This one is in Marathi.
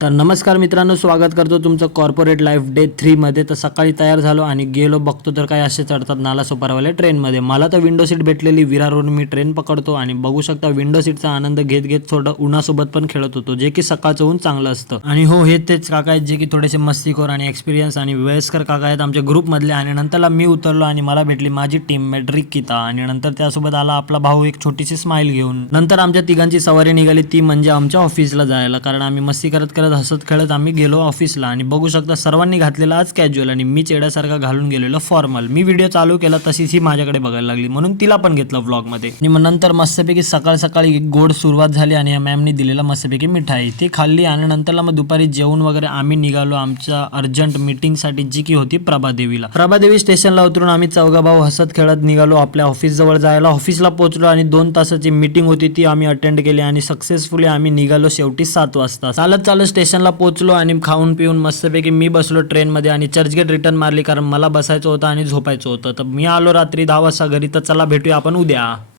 तर नमस्कार मित्रांनो, स्वागत करतो तुमचं कॉर्पोरेट लाईफ डे 3 मध्ये. तर सकाळी तयार झालो आणि गेलो बघतो तर काय असे चढतात नालासोपारावाले ट्रेनमध्ये. मला तर विंडो सीट भेटलेली. विरारवरून मी ट्रेन पकडतो आणि बघू शकता विंडो सीटचा आनंद घेत घेत थोडं उन्हासोबत पण खेळत होतो, जे की सकाळचं ऊन चांगलं असतं. आणि हो, हे तेच काका आहेत जे की थोडेसे मस्तीखोर आणि एक्सपिरियन्स आणि वयस्कर काका आहेत आमच्या ग्रुपमधले. आणि नंतरला मी उतरलो आणि मला भेटली माझी टीममेट रिकिता आणि नंतर त्यासोबत आला आपला भाऊ एक छोटीशी स्माइल घेऊन. नंतर आमच्या तिघांची सवारी निघाली, ती म्हणजे आमच्या ऑफिसला जायला. कारण आम्ही मस्ती करत करत हसत खेळत आम्ही गेलो ऑफिसला. आणि बघू शकता सर्वांनी घातलेला आज कॅज्युअल आणि मी चेड्यासारखा घालून गेलेलो फॉर्मल. मी व्हिडिओ चालू केला तशीच ही माझ्याकडे बघायला लागली, म्हणून तिला पण घेतलं व्लॉग मध्ये. आणि मग नंतर मस्तपैकी सकाळ सकाळी गोड सुरुवात झाली आणि मॅमनी दिलेला मस्तपैकी मिठाई ती खाल्ली. आणि नंतरला मग दुपारी जेवण वगैरे आम्ही निघालो आमच्या अर्जंट मीटिंगसाठी, जी की होती प्रभादेवीला. प्रभादेवी स्टेशनला उतरून आम्ही चौघा भाऊ हसत खेळत निघालो आपल्या ऑफिस जवळ जायला. ऑफिसला पोहोचलो आणि 2 तासाची मीटिंग होती ती आम्ही अटेंड केली आणि सक्सेसफुली आम्ही निघालो शेवटी 7 वाजता. चालत चालत स्टेशनला पोहोचलो आणि खाऊन पिऊन मस्तपैकी मी बसलो ट्रेनमध्ये आणि चर्चगेट रिटर्न मारली, कारण मला बसायचं होतं आणि झोपायचं होतं. तर मी आलो रात्री 10 वाजता घरी. तर चला भेटूया आपण उद्या.